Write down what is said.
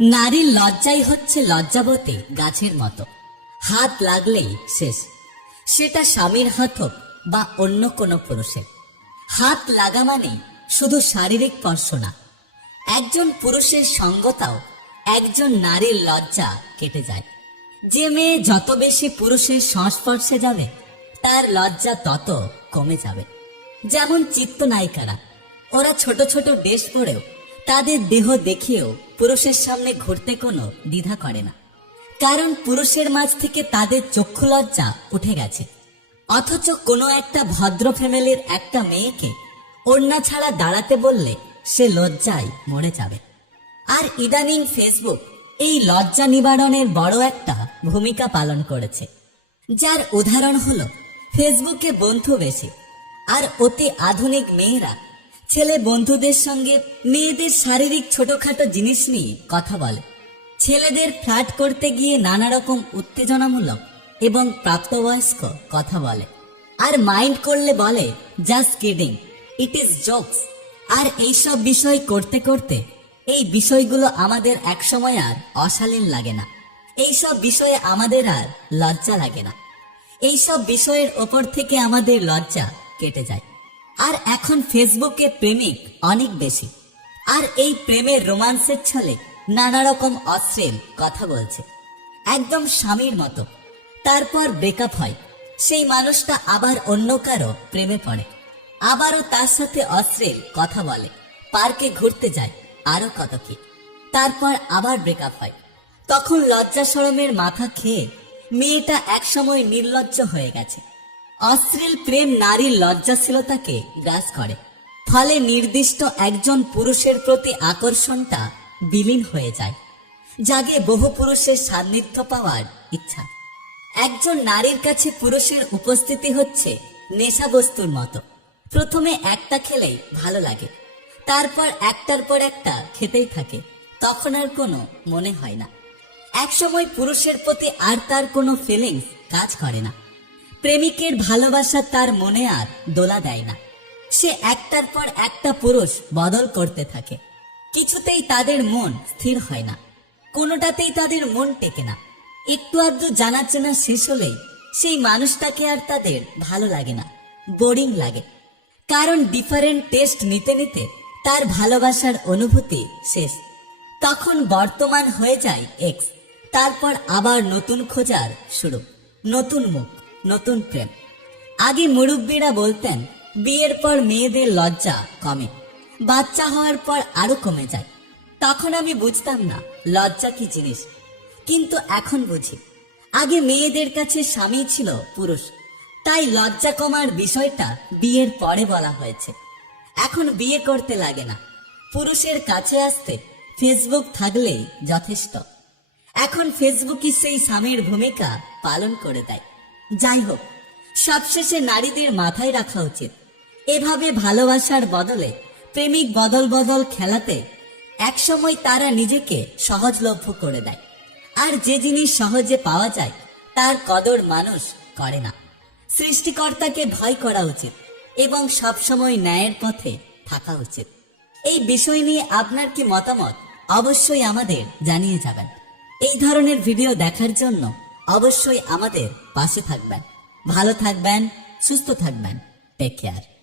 নারীর লজ্জাই হচ্ছে লজ্জাবতী গাছের মতো। হাত লাগলেই শেষ। সেটা স্বামীর হাত হোক বা অন্য কোনো পুরুষের। হাত লাগা মানে শুধু শারীরিক স্পর্শ না। একজন পুরুষের সঙ্গতাও একজন নারীর লজ্জা কেটে যায়। যে মেয়ে যত বেশি পুরুষের সংস্পর্শে যাবে, তার লজ্জা তত কমে যাবে। যেমন চিত্রনায়িকারা ওরা ছোট ছোট ড্রেস পরেও তাদের দেহ দেখিয়েও পুরুষের সামনে ঘুরতে কোনো দ্বিধা করে না। কারণ পুরুষের মাঝ থেকে তাদের চক্ষু লজ্জা উঠে গেছে। অথচ কোনো একটা ভদ্র ফ্যামিলির একটা মেয়েকে ওড়না ছাড়া দাঁড়াতে বললে সে লজ্জায় মরে যাবে। আর ইদানিং ফেসবুক এই লজ্জা নিবারণের বড় একটা ভূমিকা পালন করেছে। যার উদাহরণ হলো, ফেসবুকে বন্ধু বেশি, আর অতি আধুনিক মেয়েরা ছেলে বন্ধুদের সঙ্গে মেয়েদের শারীরিক ছোটখাটো জিনিস নিয়ে কথা বলে। ছেলেদের ফ্ল্যাট করতে গিয়ে নানা রকম উত্তেজনামূলক এবং প্রাপ্তবয়স্ক কথা বলে। আর মাইন্ড করলে বলে, just kidding, it is jokes. আর এইসব বিষয় করতে করতে এই বিষয়গুলো আমাদের একসময় আর অশালীন লাগে না। এইসব বিষয়ে আমাদের আর লজ্জা লাগে না। এইসব বিষয়ের ওপর থেকে আমাদের লজ্জা কেটে যায়। আর এখন ফেসবুকে প্রেমিক অনেক বেশি। আর এই প্রেমের রোমান্সের ছলে নানা রকম অশ্লীল কথা বলছে। একদম স্বামীর মতো। তারপর ব্রেকআপ হয়। সেই মানুষটা আবার অন্য কারও প্রেমে পড়ে। আবারও তার সাথে অশ্লীল কথা বলে। পার্কে ঘুরতে যায় আরও কত কি তারপর আবার ব্রেকআপ হয়। তখন লজ্জা সরমের মাথা খেয়ে মেয়েটা একসময় নির্লজ্জ হয়ে গেছে। অশ্লীল প্রেম নারীর লজ্জাশীলতাকে গ্রাস করে। ফলে নির্দিষ্ট একজন পুরুষের প্রতি আকর্ষণটা বিলীন হয়ে যায়, জাগে বহু পুরুষের সান্নিধ্য পাওয়ার ইচ্ছা। একজন নারীর কাছে পুরুষের উপস্থিতি হচ্ছে নেশা বস্তুর মতো। প্রথমে একটা খেলেই ভালো লাগে, তারপর একটার পর একটা খেতেই থাকে, তখন আর কোনো মনে হয় না। একসময় পুরুষের প্রতি আর তার কোনো ফিলিংস কাজ করে না। প্রেমিকের ভালোবাসা তার মনে আর দোলা দেয় না। সে একটার পর একটা পুরুষ বদল করতে থাকে। কিছুতেই তাদের মন স্থির হয় না। কোনোটাতেই তাদের মন টেকে না। একটু আধটু জানাচেনা শেষ হলেই সেই মানুষটাকে আর তাদের ভালো লাগে না, বোরিং লাগে। কারণ ডিফারেন্ট টেস্ট নিতে নিতে তার ভালোবাসার অনুভূতি শেষ। তখন বর্তমান হয়ে যায় এক্স তারপর আবার নতুন খোঁজার শুরু, নতুন মুখ। নতুন প্রেম। আগে মুরব্বীরা বলতেন, বিয়ের পর মেয়েদের লজ্জা কমে। বাচ্চা হওয়ার পর আরও কমে যায়। তখন আমি বুঝতাম না, লজ্জা কি জিনিস। কিন্তু এখন বুঝি। আগে মেয়েদের কাছে স্বামী ছিল পুরুষ। তাই লজ্জা কমার বিষয়টা বিয়ের পরে বলা হয়েছে। এখন বিয়ে করতে লাগে না। পুরুষের কাছে আসতে ফেসবুক থাকলেই যথেষ্ট। এখন ফেসবুকই সেই স্বামীর ভূমিকা পালন করে দেয়। যাই হোক সবশেষে নারীদের মাথায় রাখা উচিত। এভাবে ভালোবাসার বদলে প্রেমিক বদল বদল খেলাতে একসময় তারা নিজেকে সহজলভ্য করে দেয়। আর যে জিনিস সহজে পাওয়া যায়, তার কদর মানুষ করে না। সৃষ্টিকর্তাকে ভয় করা উচিত এবং সবসময় ন্যায়ের পথে থাকা উচিত। এই বিষয় নিয়ে আপনার কি মতামত? অবশ্যই আমাদের জানিয়ে যাবেন। এই ধরনের ভিডিও দেখার জন্য অবশ্যই আমাদের পাশে থাকবেন। ভালো থাকবেন সুস্থ থাকবেন। Take care